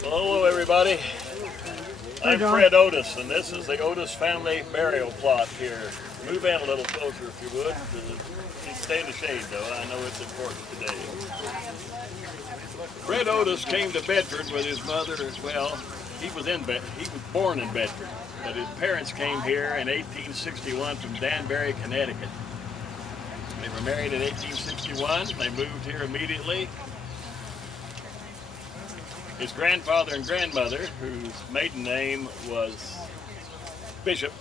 Hello everybody, I'm Fred Otis, and this is the Otis family burial plot here. Move in a little closer if you would. Stay in the shade though, I know it's important today. Fred Otis came to Bedford with his mother as well. He was born in Bedford, but his parents came here in 1861 from Danbury, Connecticut. They were married in 1861, they moved here immediately. His grandfather and grandmother, whose maiden name was Bishop,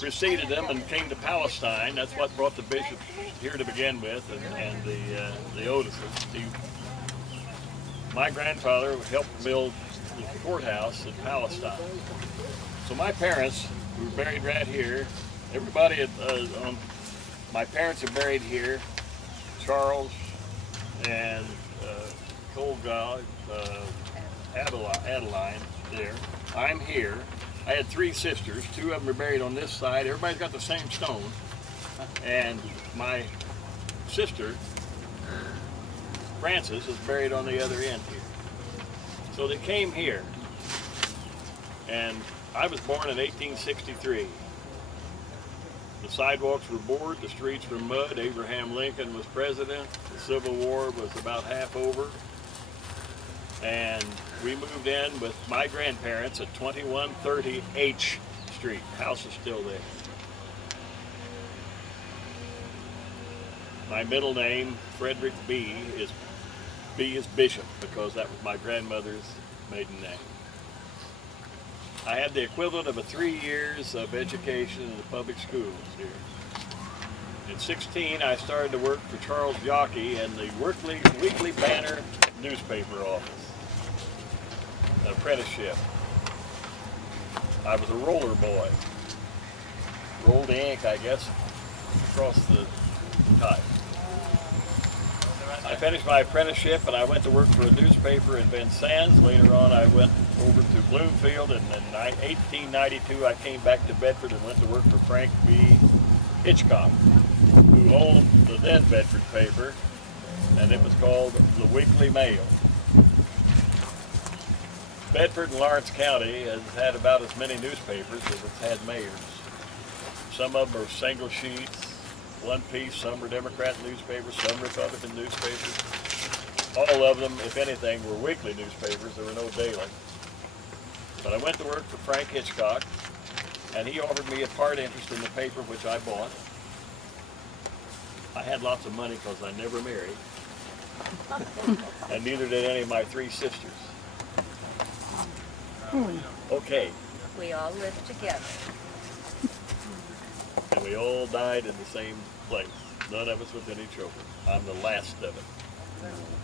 preceded them and came to Palestine. That's what brought the Bishop here to begin with, and the Otises. My grandfather helped build the courthouse in Palestine. So my parents were buried right here. Everybody my parents are buried here. Charles and Colgod, Adeline there. I'm here. I had three sisters. Two of them are buried on this side. Everybody's got the same stone. And my sister, Frances, is buried on the other end here. So they came here. And I was born in 1863. The sidewalks were board, the streets were mud. Abraham Lincoln was president. The Civil War was about half over. And we moved in with my grandparents at 2130 H Street. The house is still there. My middle name, Frederick B is Bishop, because that was my grandmother's maiden name. I had the equivalent of 3 years of education in the public schools here. In 16, I started to work for Charles Yockey in the Weekly Banner newspaper office. Apprenticeship. I was a roller boy. Rolled the ink, I guess, across the type. I finished my apprenticeship and I went to work for a newspaper in Vincennes. Later on I went over to Bloomfield, and in 1892 I came back to Bedford and went to work for Frank B. Hitchcock, who owned the then Bedford paper, and it was called the Weekly Mail. Bedford and Lawrence County has had about as many newspapers as it's had mayors. Some of them are single sheets, one piece. Some were Democrat newspapers, some Republican newspapers. All of them, if anything, were weekly newspapers. There were no daily. But I went to work for Frank Hitchcock, and he offered me a part interest in the paper, which I bought. I had lots of money because I never married, and neither did any of my three sisters. Okay. We all lived together. And we all died in the same place. None of us with any children. I'm the last of it.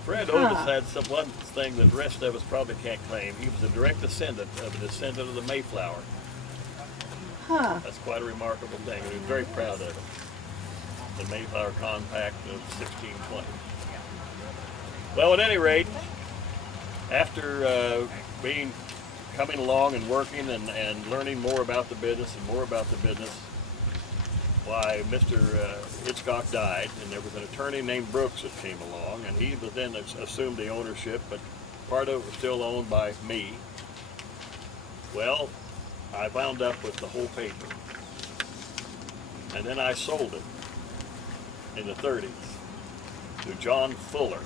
Fred Otis had one thing that the rest of us probably can't claim. He was a direct descendant of the Mayflower. That's quite a remarkable thing, and he was very proud of it. The Mayflower Compact of 1620. Well, at any rate, after coming along and working and learning more about the business why Mr. Hitchcock died, and there was an attorney named Brooks that came along, and he then assumed the ownership, but part of it was still owned by me. Well, I wound up with the whole paper, and then I sold it in the 30s to John Fuller,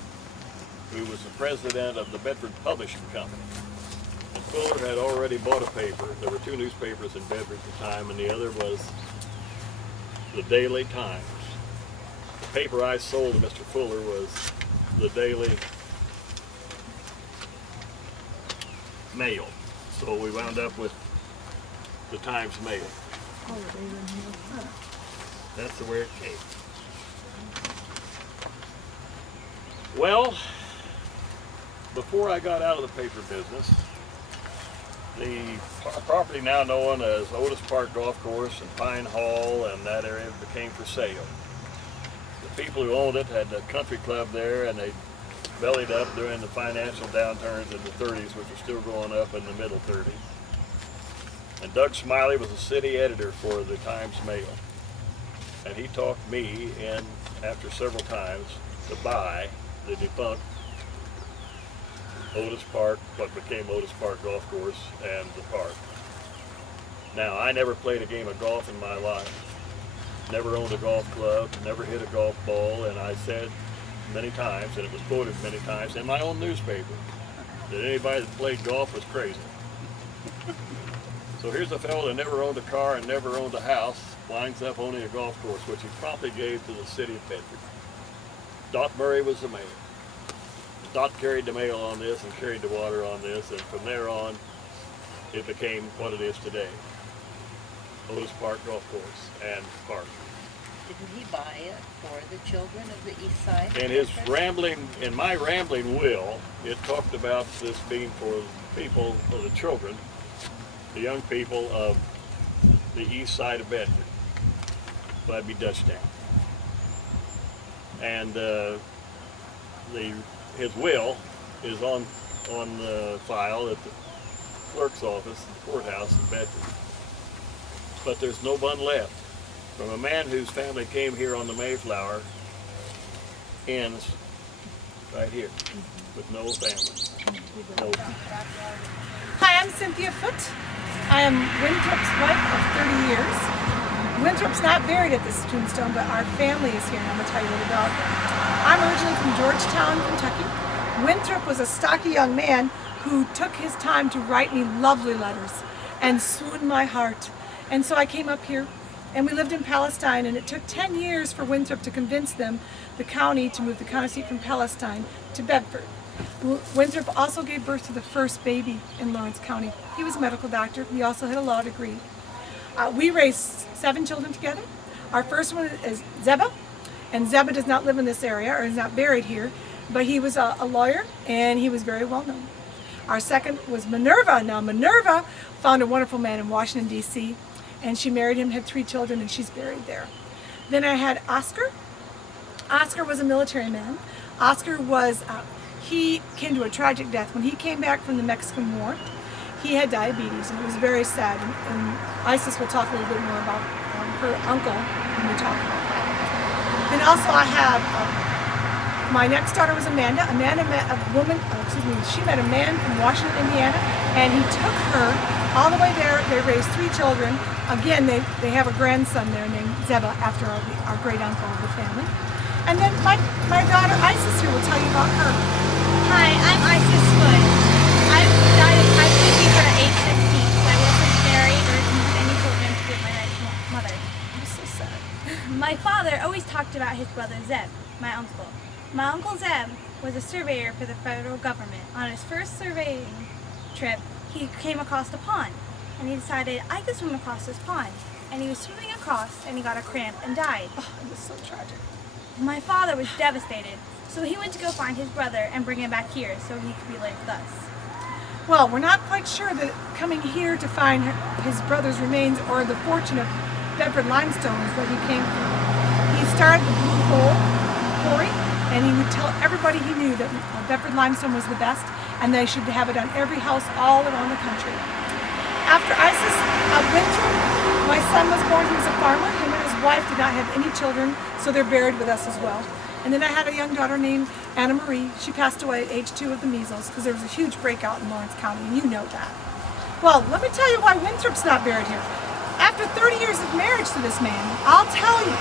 who was the president of the Bedford Publishing Company. And Fuller had already bought a paper. There were two newspapers in Bedford at the time, and the other was the Daily Times. The paper I sold to Mr. Fuller was the Daily Mail. So we wound up with the Times Mail. That's the way it came. Well, before I got out of the paper business, the property now known as Otis Park Golf Course and Pine Hall and that area became for sale. The people who owned it had a country club there, and they bellied up during the financial downturns in the 30s, which were still going up in the middle 30s. And Doug Smiley was the city editor for the Times Mail. and he talked me in, after several times, to buy the defunct Otis Park, what became Otis Park Golf Course, and the park. Now, I never played a game of golf in my life, never owned a golf club, never hit a golf ball, and I said many times, and it was quoted many times in my own newspaper, that anybody that played golf was crazy. So here's a fellow that never owned a car and never owned a house, winds up owning a golf course, which he promptly gave to the city of Bedford. Dot Murray was the mayor. Dot carried the mail on this and carried the water on this, and from there on, it became what it is today. Otis Park Golf Course and Park. Didn't he buy it for the children of the east side? And his rambling, in my rambling will, it talked about this being for people, for the children, the young people of the east side of Bedford. So that'd be Dutchtown. And his will is on file at the clerk's office, the courthouse in Bedford. But there's no one left. From a man whose family came here on the Mayflower, ends right here, with no family. No. Hi, I'm Cynthia Foote. I am Winthrop's wife of 30 years. Winthrop's not buried at this tombstone, but our family is here, and I'm going to tell you a little about them. I'm originally from Georgetown, Kentucky. Winthrop was a stocky young man who took his time to write me lovely letters and swoon my heart. And so I came up here, and we lived in Palestine, and it took 10 years for Winthrop to convince them, the county, to move the county seat from Palestine to Bedford. Winthrop also gave birth to the first baby in Lawrence County. He was a medical doctor. He also had a law degree. We raised 7 children together. Our first one is Zeba, and Zeba does not live in this area, or is not buried here, but he was a lawyer, and he was very well known. Our second was Minerva. Now Minerva found a wonderful man in Washington, D.C., and she married him, had 3 children, and she's buried there. Then I had Oscar. Oscar was a military man. Oscar was, he came to a tragic death. When he came back from the Mexican War, he had diabetes, and it was very sad. And Isis will talk a little bit more about her uncle when we talk about that. Then also I have, my next daughter was Amanda. Amanda met a woman, she met a man from Washington, Indiana, and he took her all the way there. They raised 3 children. Again, they have a grandson there named Zeba, after our great uncle of the family. And then my daughter Isis here will tell you about her. Hi, I'm Isis Foote. I died of type 2 fever at age 16. I wasn't married or didn't have any children to give my mother. I'm so sad. My father always talked about his brother Zeb, my uncle. My uncle Zeb was a surveyor for the federal government. On his first surveying trip, he came across a pond, and he decided, I could swim across this pond. And he was swimming across, and he got a cramp and died. Oh, it was so tragic. My father was devastated, so he went to go find his brother and bring him back here so he could be laid with us. Well, we're not quite sure that coming here to find his brother's remains or the fortune of Bedford limestone is what he came through. He started the Blue Hole quarry, and he would tell everybody he knew that Bedford limestone was the best, and they should have it on every house all around the country. After Isis Winthrop, my son was born. He was a farmer. Him and his wife did not have any children, so they're buried with us as well. And then I had a young daughter named Anna Marie. She passed away at age 2 of the measles because there was a huge breakout in Lawrence County, and you know that. Well, let me tell you why Winthrop's not buried here. After 30 years of marriage to this man, I'll tell you,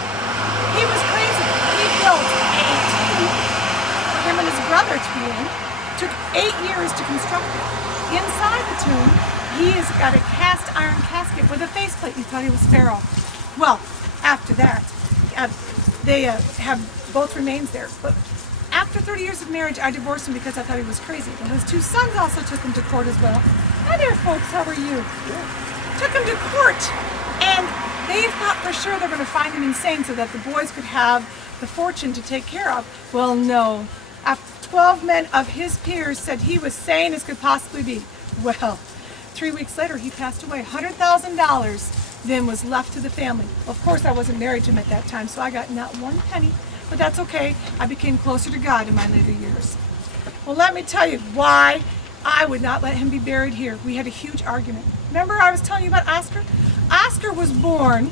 he was crazy. He built a tomb for him and his brother to be in. Took 8 years to construct it. Inside the tomb, he has got a cast iron casket with a faceplate. You thought he was Pharaoh. Well, after that, they have both remains there. But after 30 years of marriage, I divorced him because I thought he was crazy. And his 2 sons also took him to court as well. Hi there, folks. How are you? Took him to court. And they thought for sure they were going to find him insane so that the boys could have the fortune to take care of. Well, no. After 12 men of his peers said he was sane as could possibly be. Well, 3 weeks later, he passed away. $100,000 then was left to the family. Of course, I wasn't married to him at that time, so I got not 1 penny, but that's okay. I became closer to God in my later years. Well, let me tell you why I would not let him be buried here. We had a huge argument. Remember I was telling you about Oscar? Oscar was born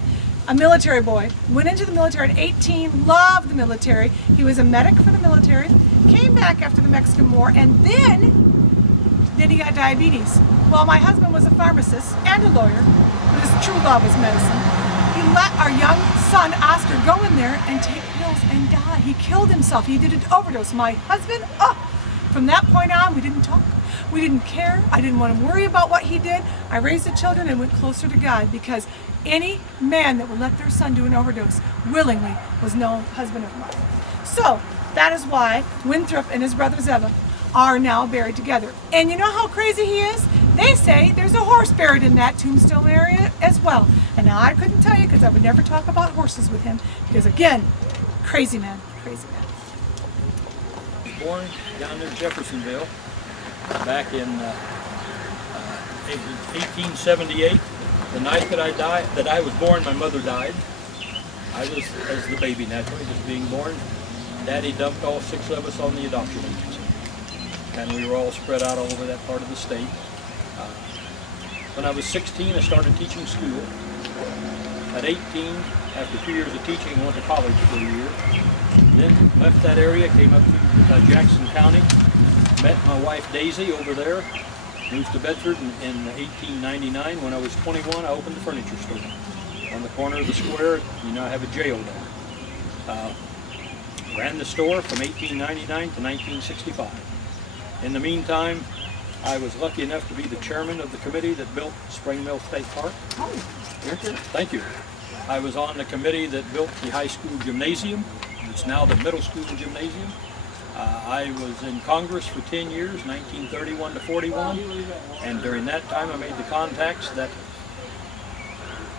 a military boy. Went into the military at 18, loved the military. He was a medic for the military, came back after the Mexican War, and then he got diabetes. Well, my husband was a pharmacist and a lawyer, but his true love was medicine. He let our young son, Oscar, go in there and take pills and die. He killed himself. He did an overdose. My husband, from that point on, we didn't talk. We didn't care. I didn't want to worry about what he did. I raised the children and went closer to God, because any man that would let their son do an overdose willingly was no husband of mine. So that is why Winthrop and his brother Zeva are now buried together. And you know how crazy he is? They say there's a horse buried in that tombstone area as well. And now I couldn't tell you, because I would never talk about horses with him, because again, crazy man, crazy man. I was born down near Jeffersonville back in 1878. The night that I was born, my mother died. I was, as the baby naturally, just being born. Daddy dumped all 6 of us on the adoption agency. And we were all spread out all over that part of the state. When I was 16, I started teaching school. At 18, after 2 years of teaching, I went to college for a year. Then left that area, came up to Jackson County, met my wife Daisy over there, moved to Bedford in 1899. When I was 21, I opened the furniture store on the corner of the square. You now have a jail there. Ran the store from 1899 to 1965. In the meantime, I was lucky enough to be the chairman of the committee that built Spring Mill State Park. Oh, Thank you. I was on the committee that built the high school gymnasium. It's now the middle school gymnasium. I was in Congress for 10 years, 1931 to 41, and during that time I made the contacts that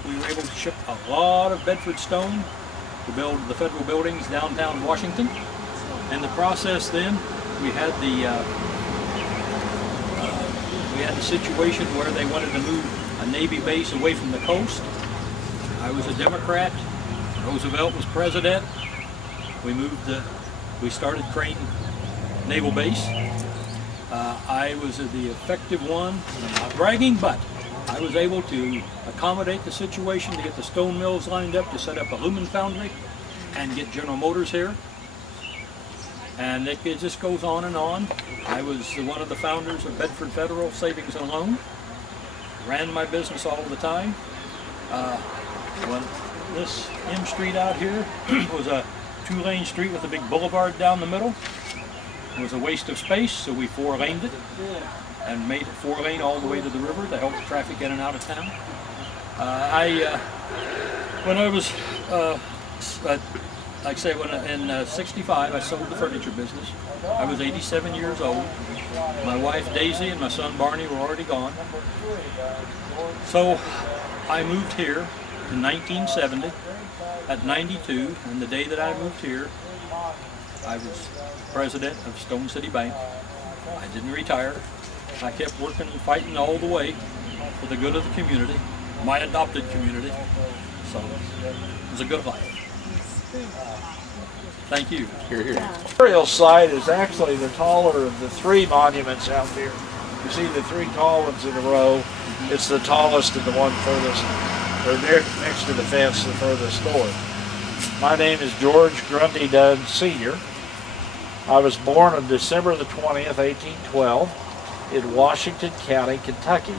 we were able to ship a lot of Bedford stone to build the federal buildings downtown Washington. In the process then, we had the situation where they wanted to move a Navy base away from the coast. I was a Democrat. Roosevelt was president. We started Crane Naval Base. I was the effective one. I'm not bragging, but I was able to accommodate the situation to get the stone mills lined up to set up a lumen foundry and get General Motors here. And it just goes on and on. I was one of the founders of Bedford Federal Savings and Loan. Ran my business all the time. When this M Street out here was a 2-lane street with a big boulevard down the middle. It was a waste of space, so we 4-laned it and made it 4-lane all the way to the river to help traffic in and out of town. When I was, like I say, in 65, I sold the furniture business. I was 87 years old. My wife Daisy and my son Barney were already gone. So I moved here in 1970 at 92, and the day that I moved here, I was president of Stone City Bank. I didn't retire. I kept working and fighting all the way for the good of the community, my adopted community. So it was a good life. Thank you. Here, here. The burial site is actually the taller of the 3 monuments out there. You see the 3 tall ones in a row. It's the tallest and the one furthest, or next to the fence, the furthest north. My name is George Grundy Dunn Sr. I was born on December the 20th, 1812 in Washington County, Kentucky.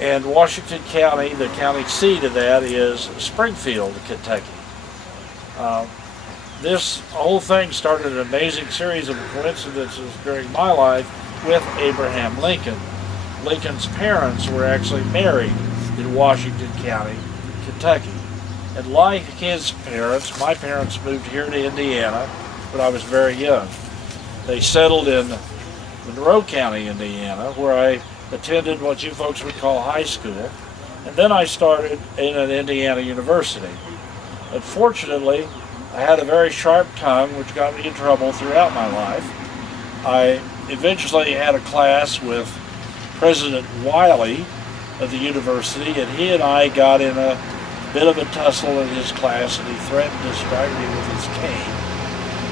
And Washington County, the county seat of that is Springfield, Kentucky. This whole thing started an amazing series of coincidences during my life with Abraham Lincoln. Lincoln's parents were actually married in Washington County, Kentucky. And like his parents, my parents moved here to Indiana when I was very young. They settled in Monroe County, Indiana, where I attended what you folks would call high school. And then I started in an Indiana university. Unfortunately, I had a very sharp tongue, which got me in trouble throughout my life. I eventually had a class with President Wiley of the university, and he and I got in a bit of a tussle in his class, and he threatened to strike me with his cane.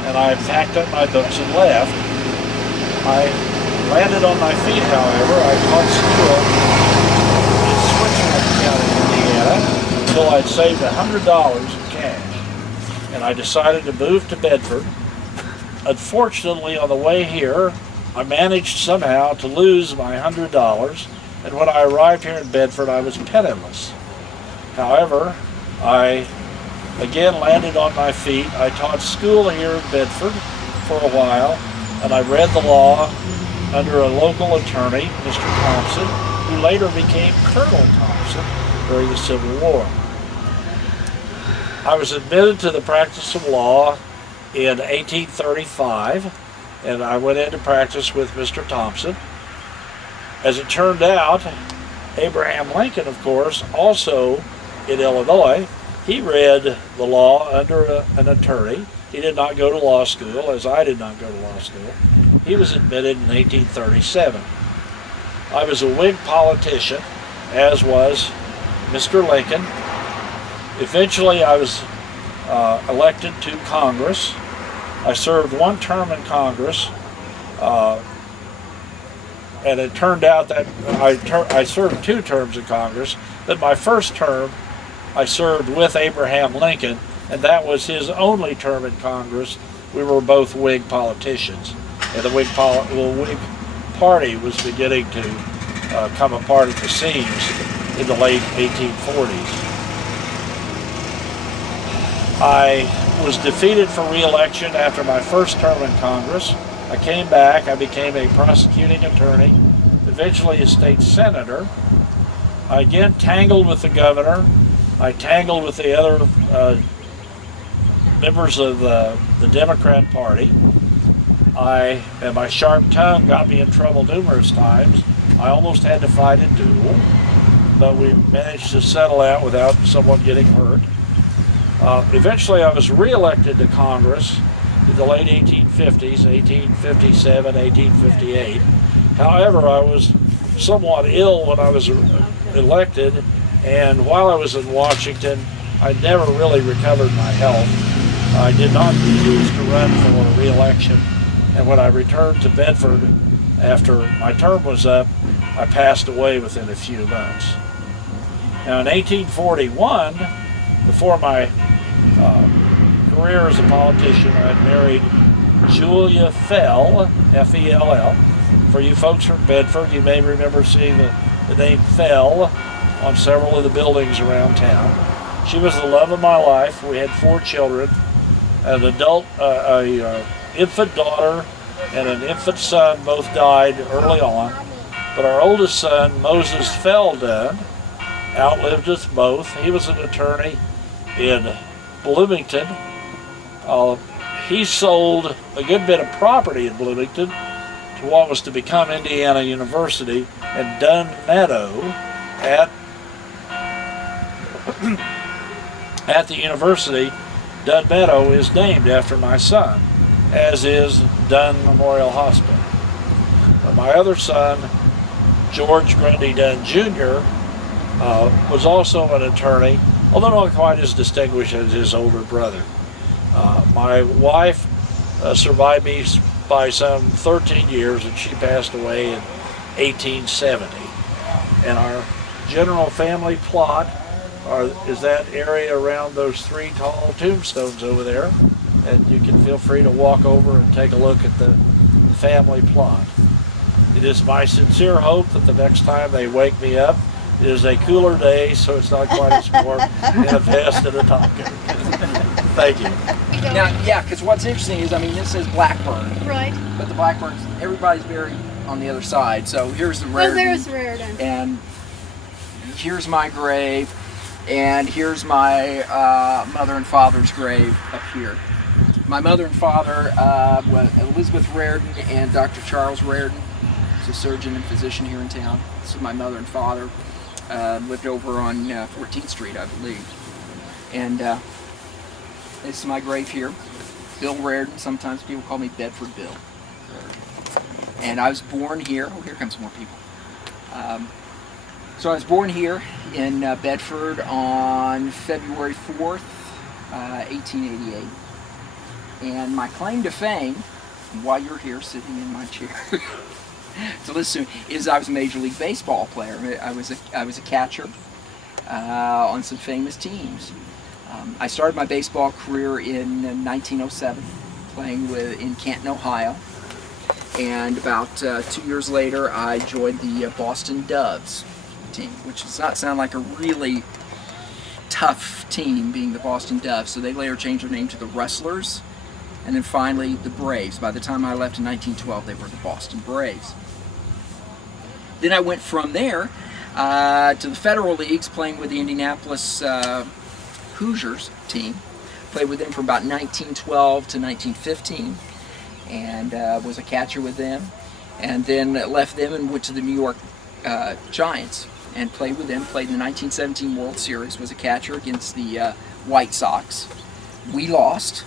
And I packed up my books and left. I landed on my feet, however. I taught school in Switzerland County, Indiana, until I I'd saved $100 in cash, and I decided to move to Bedford. Unfortunately, on the way here, I managed somehow to lose my $100, and when I arrived here in Bedford, I was penniless. However, I again landed on my feet. I taught school here in Bedford for a while, and I read the law under a local attorney, Mr. Thompson, who later became Colonel Thompson during the Civil War. I was admitted to the practice of law in 1835, and I went into practice with Mr. Thompson. As it turned out, Abraham Lincoln, of course, also in Illinois, he read the law under an attorney. He did not go to law school, as I did not go to law school. He was admitted in 1837. I was a Whig politician, as was Mr. Lincoln. Eventually, I was elected to Congress. I served one term in Congress, and it turned out that I served 2 terms in Congress, but my first term I served with Abraham Lincoln, and that was his only term in Congress. We were both Whig politicians, and the Whig Party was beginning to come apart at the seams in the late 1840s. I was defeated for re-election after my first term in Congress. I came back, I became a prosecuting attorney, eventually a state senator. I again tangled with the governor. I tangled with the other members of the Democrat Party. And my sharp tongue got me in trouble numerous times. I almost had to fight a duel, but we managed to settle out without someone getting hurt. Eventually I was re-elected to Congress in the late 1850s, 1857, 1858. However, I was somewhat ill when I was elected, and while I was in Washington, I never really recovered my health. I did not choose to run for re-election, and when I returned to Bedford after my term was up, I passed away within a few months. Now in 1841, before my career as a politician, I had married Julia Fell, F-E-L-L. For you folks from Bedford, you may remember seeing the name Fell on several of the buildings around town. She was the love of my life. We had 4 children, an infant daughter and an infant son. Both died early on, but our oldest son, Moses Felldon, outlived us both. He was an attorney in Bloomington. He sold a good bit of property in Bloomington to what was to become Indiana University, and Dunn Meadow at the university, Dunn Meadow is named after my son, as is Dunn Memorial Hospital. My other son, George Grundy Dunn Jr., was also an attorney, although not quite as distinguished as his older brother. My wife survived me by some 13 years, and she passed away in 1870. And our general family plot is that area around those 3 tall tombstones over there, and you can feel free to walk over and take a look at the family plot. It is my sincere hope that the next time they wake me up, it is a cooler day, so it's not quite as warm, and a vest and a top coat. Thank you. Now, yeah, because what's interesting is, I mean, this says Blackburn, Right. but the Blackburns, everybody's buried on the other side. So here's the Raritan. Oh, there's Raritan. And here's my grave, and here's my mother and father's grave up here. My mother and father was Elizabeth Raritan and Dr. Charles Raritan, who's a surgeon and physician here in town. This is my mother and father. Lived over on 14th Street, I believe. And this is my grave here. Bill Raritan. Sometimes people call me Bedford Bill. And I was born here. Oh, here comes more people. So I was born here in Bedford on February 4th, 1888. And my claim to fame, while you're here sitting in my chair, to listen, is I was a Major League Baseball player. I was a catcher. on some famous teams. I started my baseball career in 1907, playing in Canton, Ohio. And about 2 years later, I joined the Boston Doves team, which does not sound like a really tough team, being the Boston Doves. So they later changed their name to the Rustlers, and then finally the Braves. By the time I left in 1912, they were the Boston Braves. Then I went from there to the Federal Leagues, playing with the Indianapolis Hoosiers team. Played with them from about 1912 to 1915, and was a catcher with them. And then left them and went to the New York Giants and played with them. Played in the 1917 World Series, was a catcher against the White Sox. We lost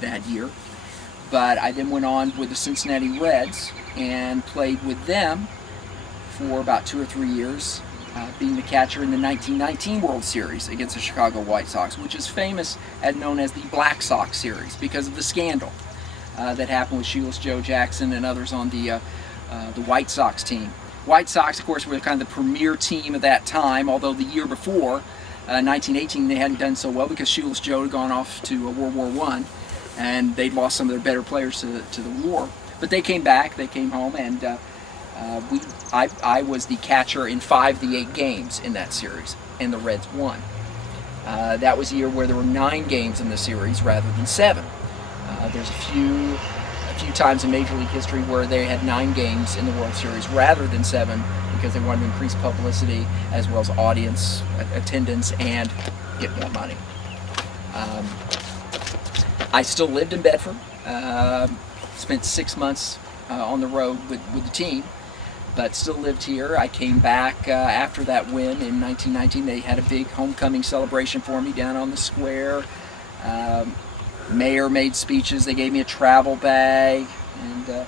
that year, but I then went on with the Cincinnati Reds and played with them for about 2 or 3 years, being the catcher in the 1919 World Series against the Chicago White Sox, which is famous and known as the Black Sox Series because of the scandal that happened with Shoeless Joe Jackson and others on the White Sox team. White Sox, of course, were kind of the premier team at that time, although the year before, 1918, they hadn't done so well because Shoeless Joe had gone off to World War I, and they'd lost some of their better players to the war. But they came back, they came home, and I was the catcher in 5 of the 8 games in that series, and the Reds won. That was a year where there were 9 games in the series rather than 7. There's a few times in Major League history where they had 9 games in the World Series rather than 7 because they wanted to increase publicity as well as audience attendance and get more money. I still lived in Bedford. Spent 6 months on the road with the team, but still lived here. I came back after that win in 1919. They had a big homecoming celebration for me down on the square. Mayor made speeches. They gave me a travel bag, and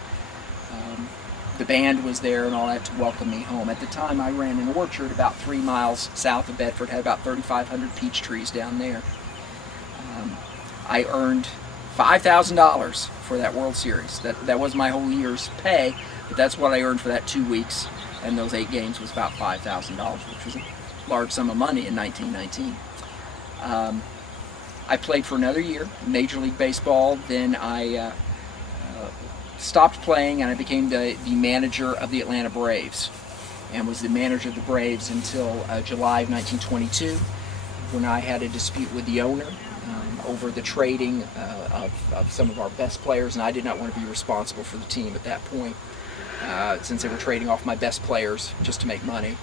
the band was there and all that to welcome me home. At the time, I ran an orchard about 3 miles south of Bedford. Had about 3,500 peach trees down there. I earned $5,000 for that World Series. That was my whole year's pay, but that's what I earned for that 2 weeks, and those 8 games was about $5,000, which was a large sum of money in 1919. I played for another year, Major League Baseball. Then I stopped playing and I became the manager of the Atlanta Braves, and was the manager of the Braves until July of 1922, when I had a dispute with the owner over the trading of some of our best players, and I did not want to be responsible for the team at that point, since they were trading off my best players just to make money,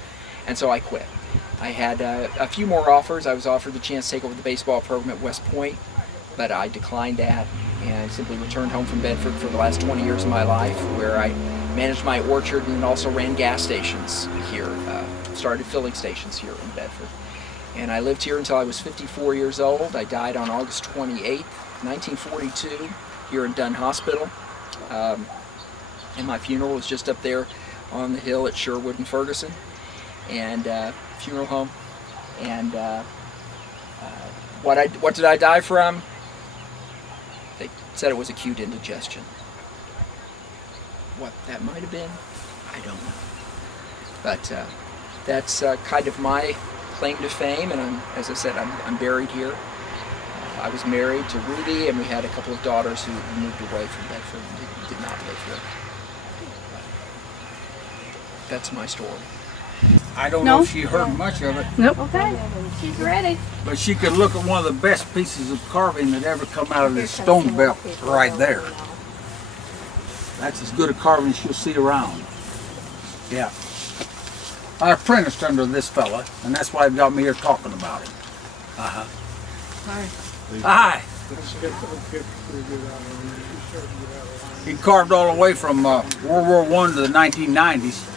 and so I quit. I had a few more offers. I was offered the chance to take over the baseball program at West Point, but I declined that and simply returned home from Bedford for the last 20 years of my life, where I managed my orchard and also ran gas stations here, started filling stations here in Bedford. And I lived here until I was 54 years old. I died on August 28th, 1942, here in Dunn Hospital. And my funeral was just up there on the hill at Sherwood and Ferguson, and funeral home. And what did I die from? They said it was acute indigestion. What that might have been, I don't know. But that's kind of my claim to fame, and as I said, I'm buried here. I was married to Ruby, and we had a couple of daughters who moved away from Bedford and did not live here. That's my story. I don't know if she heard much of it, Nope. Okay, she's ready. but she could look at one of the best pieces of carving that ever come out of this stone belt right there. That's as good a carving as you'll see around. Yeah. I apprenticed under this fella, and that's why he got me here talking about him. Uh-huh. Hi. Hi. He carved all the way from World War I to the 1990s.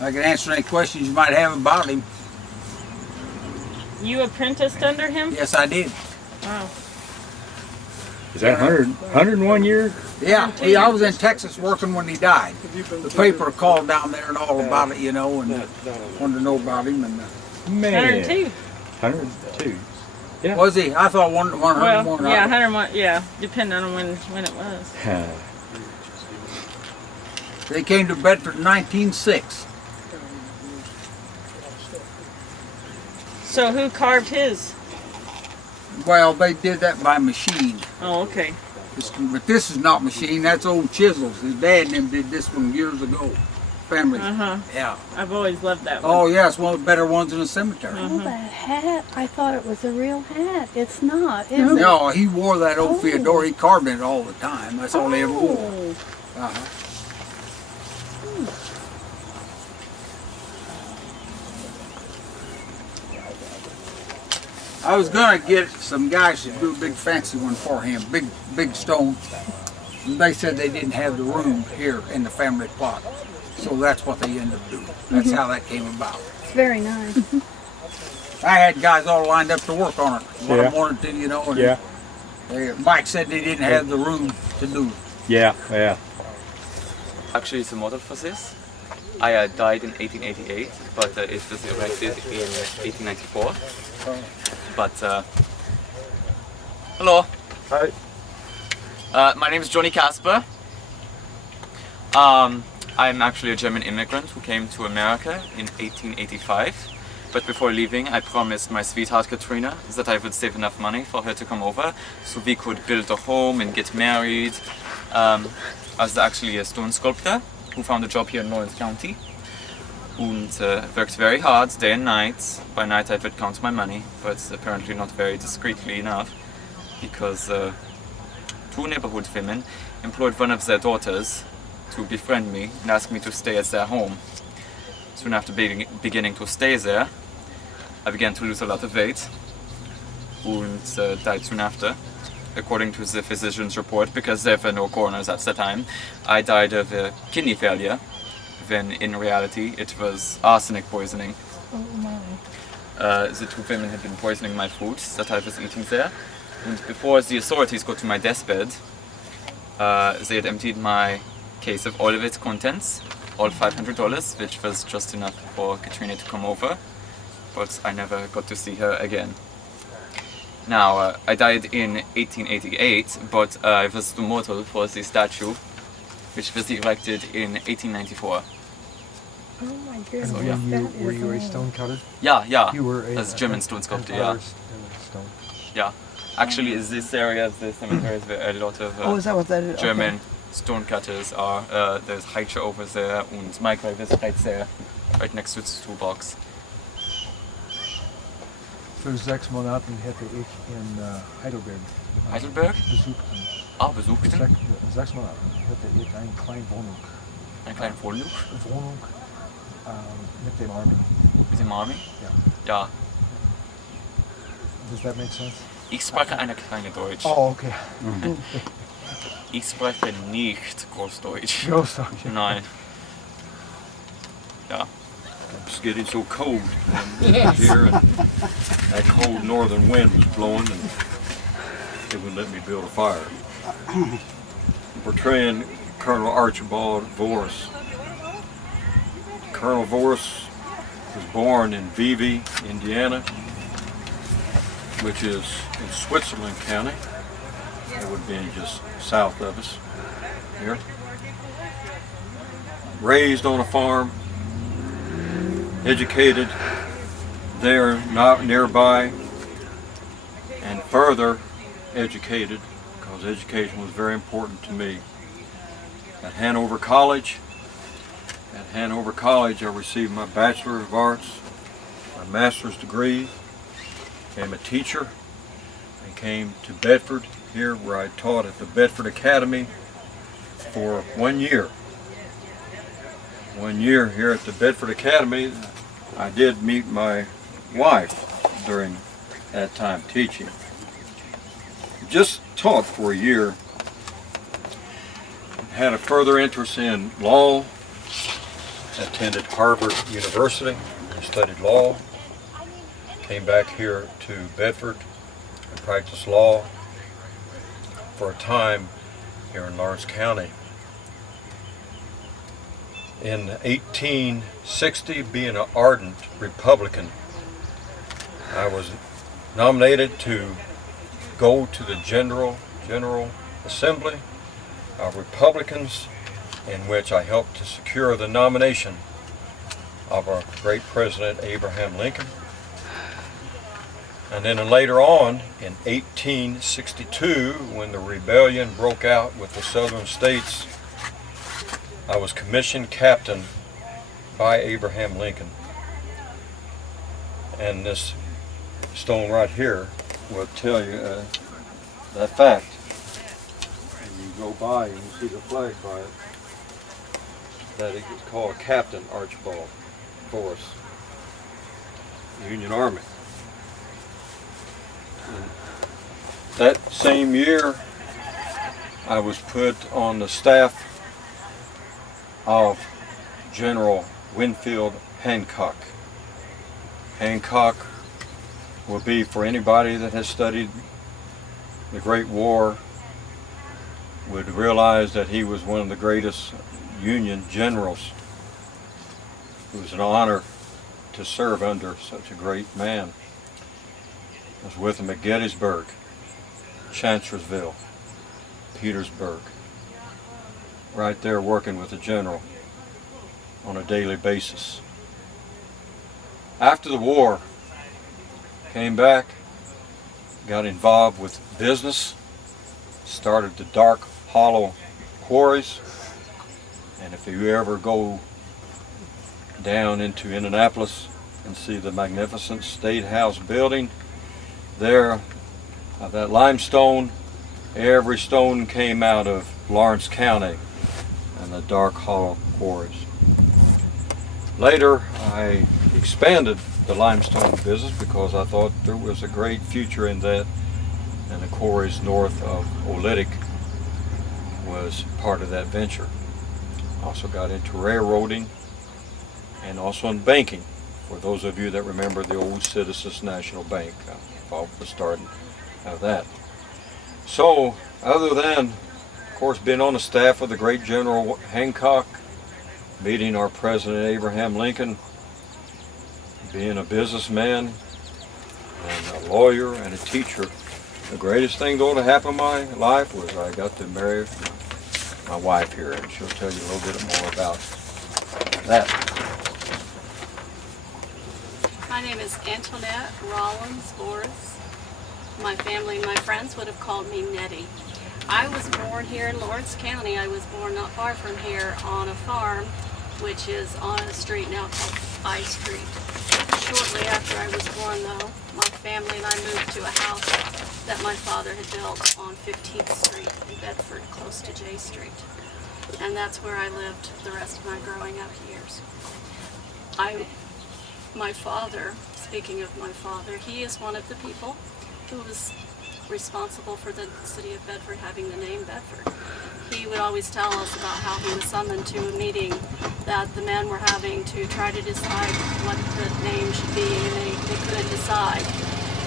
I can answer any questions you might have about him. You apprenticed under him? Yes, I did. Wow. Is that 101 years? Yeah, I was in Texas working when he died. The paper called down there and all about it, you know, and wanted to know about him. And Man. 102. 102. Yeah. was he? I thought 101. Well, yeah, 101. Yeah, depending on when it was. They came to Bedford in 1906. So who carved his? Well, they did that by machine. Oh, okay. But this is not machine, that's old chisels. His dad and them did this one years ago. Family. Yeah. I've always loved that one. Oh yeah, it's one of the better ones in the cemetery. Oh, that hat. I thought it was a real hat. It's not, is it? No, he wore that old Theodore. He carved it all the time. That's all he ever wore. I was gonna get some guys to do a big fancy one for him, big stone. And they said they didn't have the room here in the family plot, so that's what they ended up doing. That's how that came about. It's very nice. I had guys all lined up to work on it. What I wanted to, you know. And Mike said they didn't have the room to do it. Yeah. Actually, it's a model for this. I died in 1888, but it was erected in 1894. But hello. Hi. My name is Johnny Casper. I'm actually a German immigrant who came to America in 1885. But before leaving, I promised my sweetheart Katrina that I would save enough money for her to come over, so we could build a home and get married. I was actually a stone sculptor who found a job here in Lawrence County and worked very hard day and night. By night I would count my money, but apparently not very discreetly enough, because two neighborhood women employed one of their daughters to befriend me and ask me to stay at their home. Soon after beginning to stay there, I began to lose a lot of weight and died soon after. According to the physician's report, because there were no coroners at the time, I died of kidney failure, when in reality it was arsenic poisoning. Oh my. The two women had been poisoning my food that I was eating there, and before the authorities got to my deathbed, they had emptied my case of all of its contents, all $500, which was just enough for Katrina to come over, but I never got to see her again. Now, I died in 1888, but I was the model for the statue, which was erected in 1894. Oh my goodness. So, yeah. Were you a stone cutter? Yeah. You were as German stone sculptor, yeah. Stone. Yeah. Actually, in this area of the cemetery is where a lot of is that what that is? German stone cutters are. There's Heiche over there, and my grave is right there, right next to the toolbox. Für 6 Monaten hätte ich in Heidelberg Heidelberg? besucht. Besucht? 6 Monaten hätte ich eine kleine Wohnung. Eine kleine Wohnung? Wohnung mit dem Army. Mit dem Army? Ja. Ja. Does that make sense? Ich spreche eine kleine Deutsch. Oh, okay. Ich spreche nicht Großdeutsch. Großdeutsch. Nein. Ja. It's getting so cold here, and that cold northern wind was blowing, and it wouldn't let me build a fire. Portraying Colonel Archibald Voris. Colonel Voris was born in Vevey, Indiana, which is in Switzerland County. It would be just south of us here. Raised on a farm, educated there, not nearby, and further educated, because education was very important to me, at Hanover College. At Hanover College, I received my Bachelor of Arts, my master's degree, became a teacher, and came to Bedford here, where I taught at the Bedford Academy for 1 year. 1 year here at the Bedford Academy. I did meet my wife during that time teaching. Just taught for a year. Had a further interest in law. Attended Harvard University, studied law. Came back here to Bedford and practiced law for a time here in Lawrence County. In 1860, being an ardent Republican, I was nominated to go to the General Assembly of Republicans, in which I helped to secure the nomination of our great President Abraham Lincoln. And then later on, in 1862, when the rebellion broke out with the southern states, I was commissioned captain by Abraham Lincoln. And this stone right here will tell you that fact. And you go by and you see the flag by it, that it is called Captain Archibald Forrest, Union Army. And that same year, I was put on the staff of General Winfield Hancock. Hancock will be, for anybody that has studied the Great War, would realize that he was one of the greatest Union generals. It was an honor to serve under such a great man. I was with him at Gettysburg, Chancellorsville, Petersburg, right there working with the general on a daily basis. After the war, came back, got involved with business, started the Dark Hollow quarries, and if you ever go down into Indianapolis and see the magnificent State House building, there, that limestone, every stone came out of Lawrence County and the Dark Hollow quarries. Later, I expanded the limestone business because I thought there was a great future in that, and the quarries north of Oolitic was part of that venture. Also got into railroading and also in banking. For those of you that remember the old Citizens National Bank, I was starting of that. So, other than, of course, being on the staff of the great General Hancock, meeting our President Abraham Lincoln, being a businessman and a lawyer and a teacher, the greatest thing though to happen in my life was I got to marry my wife here, and she'll tell you a little bit more about that. My name is Antoinette Rollins Boris. My family and my friends would have called me Nettie. I was born here in Lawrence County. I was born not far from here on a farm, which is on a street now called I Street. Shortly after I was born, though, my family and I moved to a house that my father had built on 15th Street in Bedford, close to J Street. And that's where I lived the rest of my growing up years. My father, speaking of my father, he is one of the people who was responsible for the city of Bedford having the name Bedford. He would always tell us about how he was summoned to a meeting that the men were having to try to decide what the name should be, and they couldn't decide.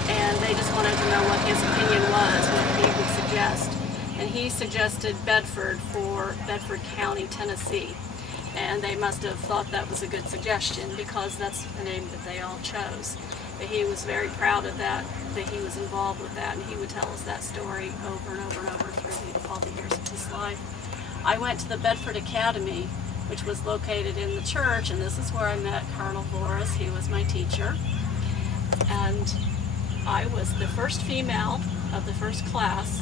And they just wanted to know what his opinion was, what he would suggest. And he suggested Bedford for Bedford County, Tennessee. And they must have thought that was a good suggestion because that's the name that they all chose. But he was very proud of that he was involved with that, and he would tell us that story over and over and over through all the years of his life. I went to the Bedford Academy, which was located in the church, and this is where I met Colonel Boris. He was my teacher. And I was the first female of the first class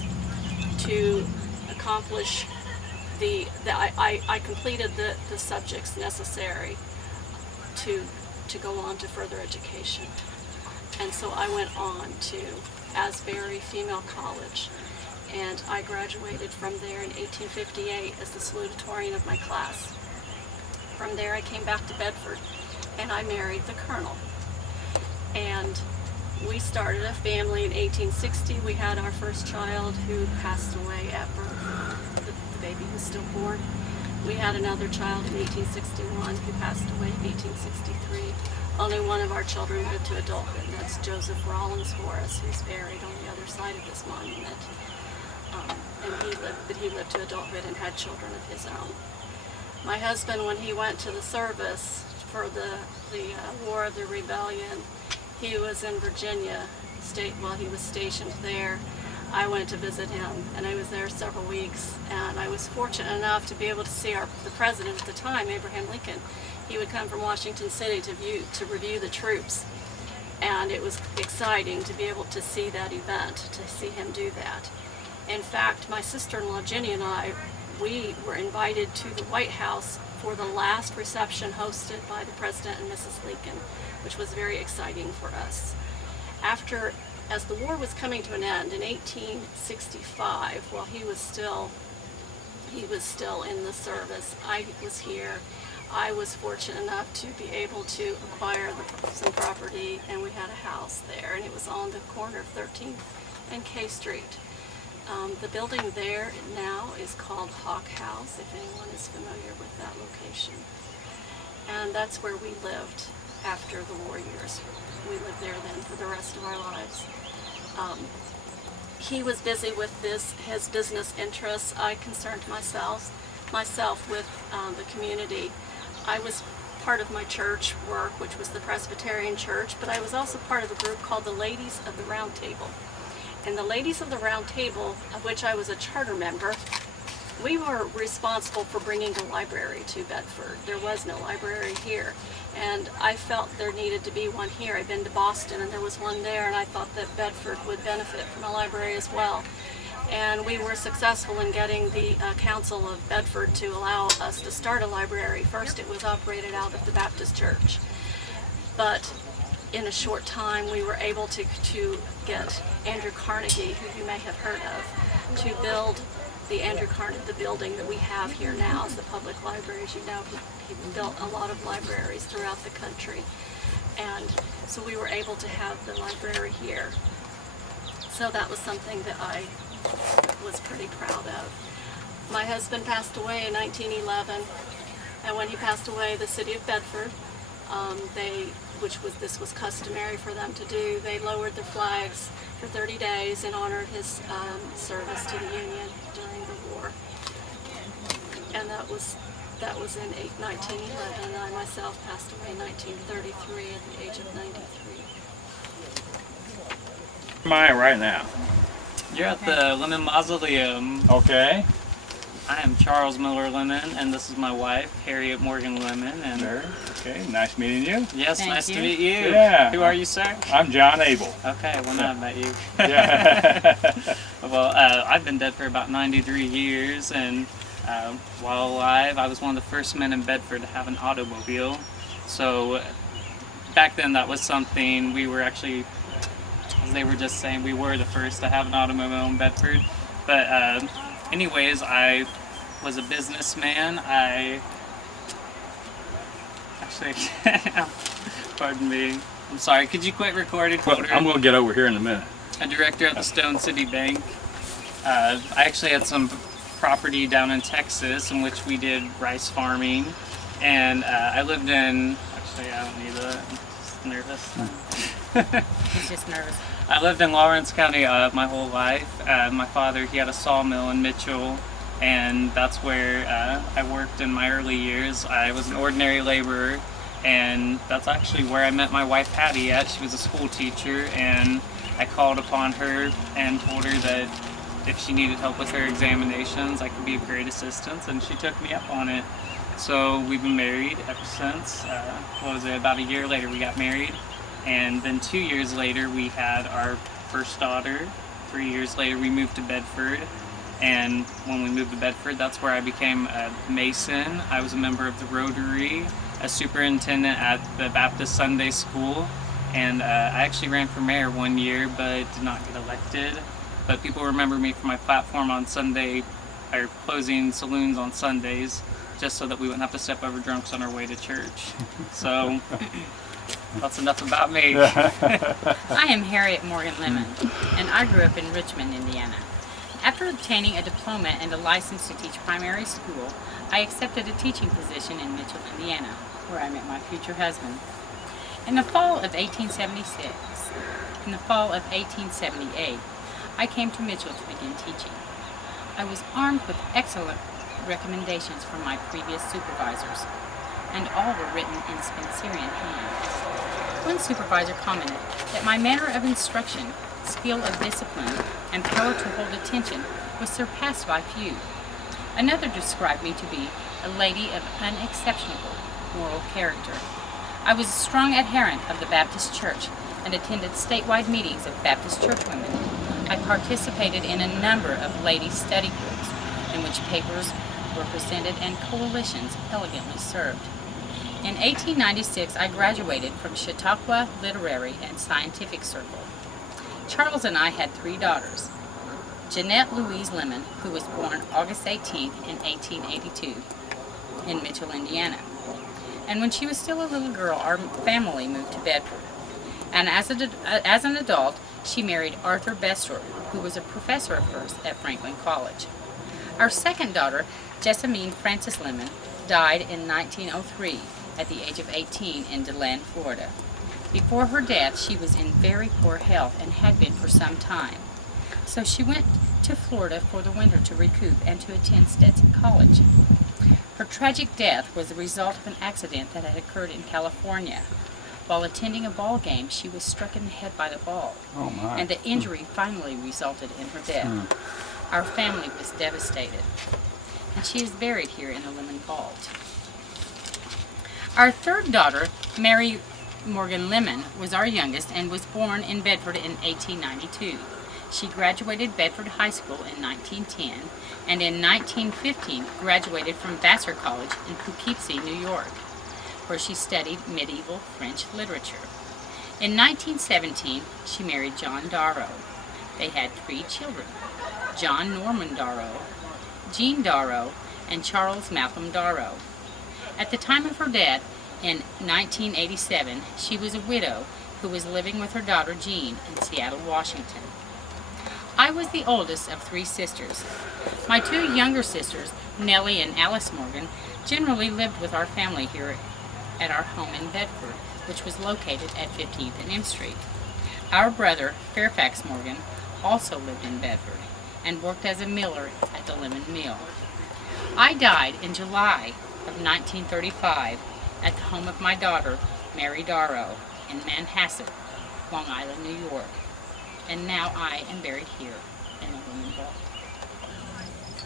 to accomplish I completed the subjects necessary to go on to further education. And so I went on to Asbury Female College, and I graduated from there in 1858 as the salutatorian of my class. From there I came back to Bedford, and I married the colonel. And we started a family in 1860. We had our first child who passed away at birth. The baby was stillborn. We had another child in 1861 who passed away in 1863. Only one of our children lived to adulthood, and that's Joseph Rollins Forrest, who's buried on the other side of this monument. And he lived to adulthood and had children of his own. My husband, when he went to the service for the War of the Rebellion, he was in Virginia while he was stationed there. I went to visit him, and I was there several weeks, and I was fortunate enough to be able to see the president at the time, Abraham Lincoln. He would come from Washington City to review the troops, And it was exciting to be able to see that event, to see him do that. In fact, my sister-in-law Jenny and I, we were invited to the White House for the last reception hosted by the President and Mrs. Lincoln, which was very exciting for us. As the war was coming to an end in 1865, while he was still in the service, I was here. I was fortunate enough to be able to acquire some property, and we had a house there, and it was on the corner of 13th and K Street. The building there now is called Hawk House, if anyone is familiar with that location. And that's where we lived after the war years. We lived there then for the rest of our lives. He was busy with his business interests. I concerned myself with the community. I was part of my church work, which was the Presbyterian Church, but I was also part of a group called the Ladies of the Round Table. And the Ladies of the Round Table, of which I was a charter member, we were responsible for bringing the library to Bedford. There was no library here, and I felt there needed to be one here. I'd been to Boston and there was one there, and I thought that Bedford would benefit from a library as well. And we were successful in getting the Council of Bedford to allow us to start a library. First it was operated out of the Baptist Church, but in a short time we were able to get Andrew Carnegie, who you may have heard of, to build the building that we have here now as the public library. As you know, he built a lot of libraries throughout the country, and so we were able to have the library here. So that was something that I was pretty proud of. My husband passed away in 1911, and when he passed away, the city of Bedford, this was customary for them to do, they lowered their flags for 30 days in honor of his service to the Union during the war. And that was in 1911, and I myself passed away in 1933 at the age of 93. Where am I right now? You're at the Lemon Mausoleum. Okay. I am Charles Miller Lemon, and this is my wife, Harriet Morgan Lemon. And there. Okay, nice meeting you. Yes, nice to meet you. Yeah. Who are you, sir? I'm John Abel. Okay, well now I've met you. Yeah. Well, I've been dead for about 93 years, and while alive, I was one of the first men in Bedford to have an automobile. So back then that was something we were actually, as they were just saying, we were the first to have an automobile in Bedford. But anyways, I was a businessman. Pardon me. I'm sorry, could you quit recording? Well, I'm going to get over here in a minute. A director at the Stone City Bank. I actually had some property down in Texas in which we did rice farming. And I lived in, actually I don't need that, I'm just nervous. He's just nervous. I lived in Lawrence County my whole life. My father, he had a sawmill in Mitchell, and that's where I worked in my early years. I was an ordinary laborer, and that's actually where I met my wife Patty at. She was a school teacher, and I called upon her and told her that if she needed help with her examinations, I could be of great assistance, and she took me up on it. So we've been married ever since. What was it, about a year later we got married. And then 2 years later, we had our first daughter. 3 years later, we moved to Bedford. And when we moved to Bedford, that's where I became a Mason. I was a member of the Rotary, a superintendent at the Baptist Sunday School. And I actually ran for mayor one year, but did not get elected. But people remember me for my platform on Sunday, or closing saloons on Sundays, just so that we wouldn't have to step over drunks on our way to church. So that's enough about me. I am Harriet Morgan Lemon, and I grew up in Richmond, Indiana. After obtaining a diploma and a license to teach primary school, I accepted a teaching position in Mitchell, Indiana, where I met my future husband. In the fall of 1878, I came to Mitchell to begin teaching. I was armed with excellent recommendations from my previous supervisors, and all were written in Spencerian hand. One supervisor commented that my manner of instruction, skill of discipline, and power to hold attention was surpassed by few. Another described me to be a lady of unexceptionable moral character. I was a strong adherent of the Baptist Church and attended statewide meetings of Baptist church women. I participated in a number of ladies' study groups in which papers were presented and coalitions elegantly served. In 1896, I graduated from Chautauqua Literary and Scientific Circle. Charles and I had 3 daughters. Jeanette Louise Lemon, who was born August 18th in 1882 in Mitchell, Indiana. And when she was still a little girl, our family moved to Bedford. And as an adult, she married Arthur Bestor, who was a professor of hers at Franklin College. Our second daughter, Jessamine Frances Lemon, died in 1903 at the age of 18 in DeLand, Florida. Before her death, she was in very poor health and had been for some time. So she went to Florida for the winter to recoup and to attend Stetson College. Her tragic death was the result of an accident that had occurred in California. While attending a ball game, she was struck in the head by the ball, and the injury finally resulted in her death. Our family was devastated, and she is buried here in the Lemon Vault. Our third daughter, Mary Morgan Lemon, was our youngest and was born in Bedford in 1892. She graduated Bedford High School in 1910 and in 1915 graduated from Vassar College in Poughkeepsie, New York, where she studied medieval French literature. In 1917, she married John Darrow. They had 3 children, John Norman Darrow, Jean Darrow, and Charles Malcolm Darrow. At the time of her death, in 1987, she was a widow who was living with her daughter Jean in Seattle, Washington. I was the oldest of 3 sisters. My 2 younger sisters, Nellie and Alice Morgan, generally lived with our family here at our home in Bedford, which was located at 15th and M Street. Our brother, Fairfax Morgan, also lived in Bedford and worked as a miller at the Lemon Mill. I died in July of 1935 at the home of my daughter, Mary Darrow, in Manhasset, Long Island, New York. And now I am buried here in the Lemon Vault.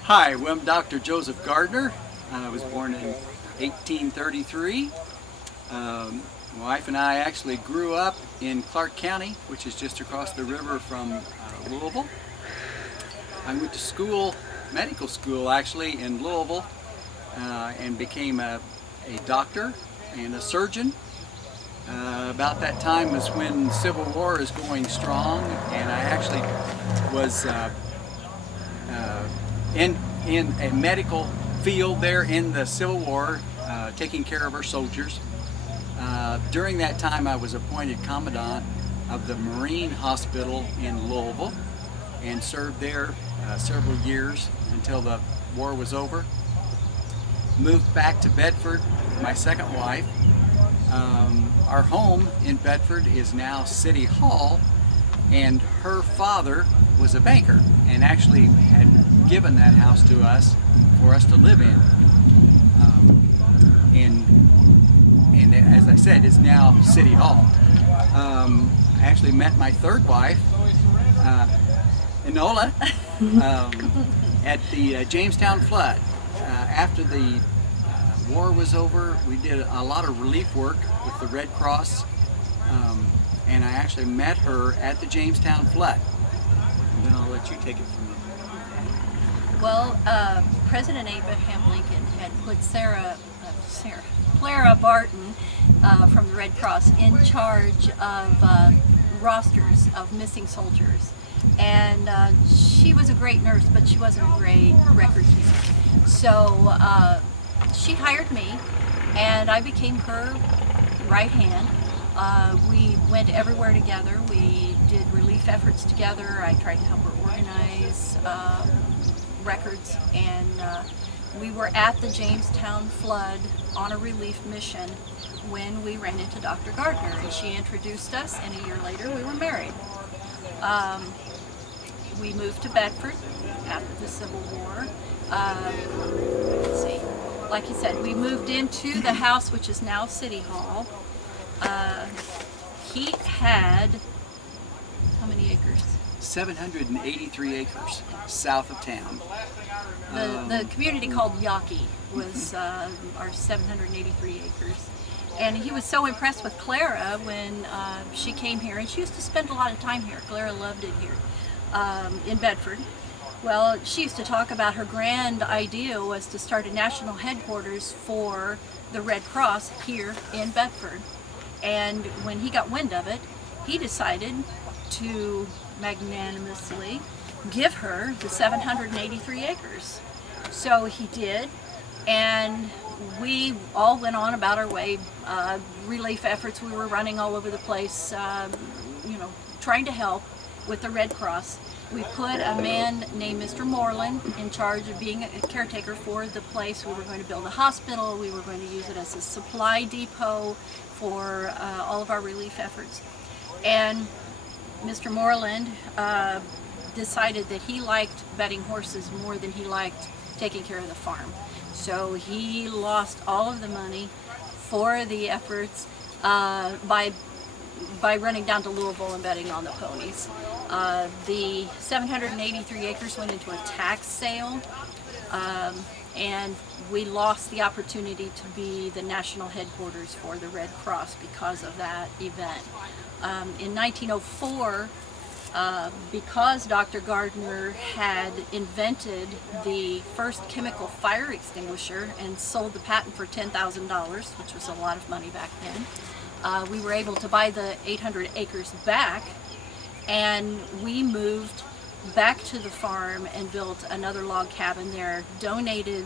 Hi, I'm Dr. Joseph Gardner. I was born in 1833. My wife and I actually grew up in Clark County, which is just across the river from Louisville. I went to school, medical school actually, in Louisville and became a doctor and a surgeon. About that time was when the Civil War is going strong, and I actually was in a medical field there in the Civil War, taking care of our soldiers. During that time I was appointed commandant of the Marine Hospital in Louisville and served there several years until the war was over. Moved back to Bedford with my second wife. Our home in Bedford is now City Hall, and her father was a banker and actually had given that house to us for us to live in. And as I said, it's now City Hall. I actually met my third wife, Enola, at the Jamestown flood. After the war was over, we did a lot of relief work with the Red Cross, and I actually met her at the Jamestown flood. And then I'll let you take it from there. Well, President Abraham Lincoln had put Clara Barton from the Red Cross in charge of rosters of missing soldiers. And she was a great nurse, but she wasn't a great record keeper. So she hired me, and I became her right hand. We went everywhere together. We did relief efforts together. I tried to help her organize records, and we were at the Jamestown flood on a relief mission when we ran into Dr. Gardner, and she introduced us, and a year later we were married. We moved to Bedford after the Civil War. Let's see. Like you said, we moved into the house which is now City Hall. He had, how many acres? 783 acres south of town. The community called Yawkey was our 783 acres. And he was so impressed with Clara when she came here, and she used to spend a lot of time here. Clara loved it here in Bedford. Well, she used to talk about her grand idea was to start a national headquarters for the Red Cross here in Bedford. And when he got wind of it, he decided to magnanimously give her the 783 acres. So he did, and we all went on about our way. Relief efforts, we were running all over the place, you know, trying to help with the Red Cross. We put a man named Mr. Moreland in charge of being a caretaker for the place. We were going to build a hospital. We were going to use it as a supply depot for all of our relief efforts. And Mr. Moreland decided that he liked betting horses more than he liked taking care of the farm. So he lost all of the money for the efforts by running down to Louisville and betting on the ponies. The 783 acres went into a tax sale, and we lost the opportunity to be the national headquarters for the Red Cross because of that event. In 1904, because Dr. Gardner had invented the first chemical fire extinguisher and sold the patent for $10,000, which was a lot of money back then, we were able to buy the 800 acres back, and we moved back to the farm and built another log cabin there, donated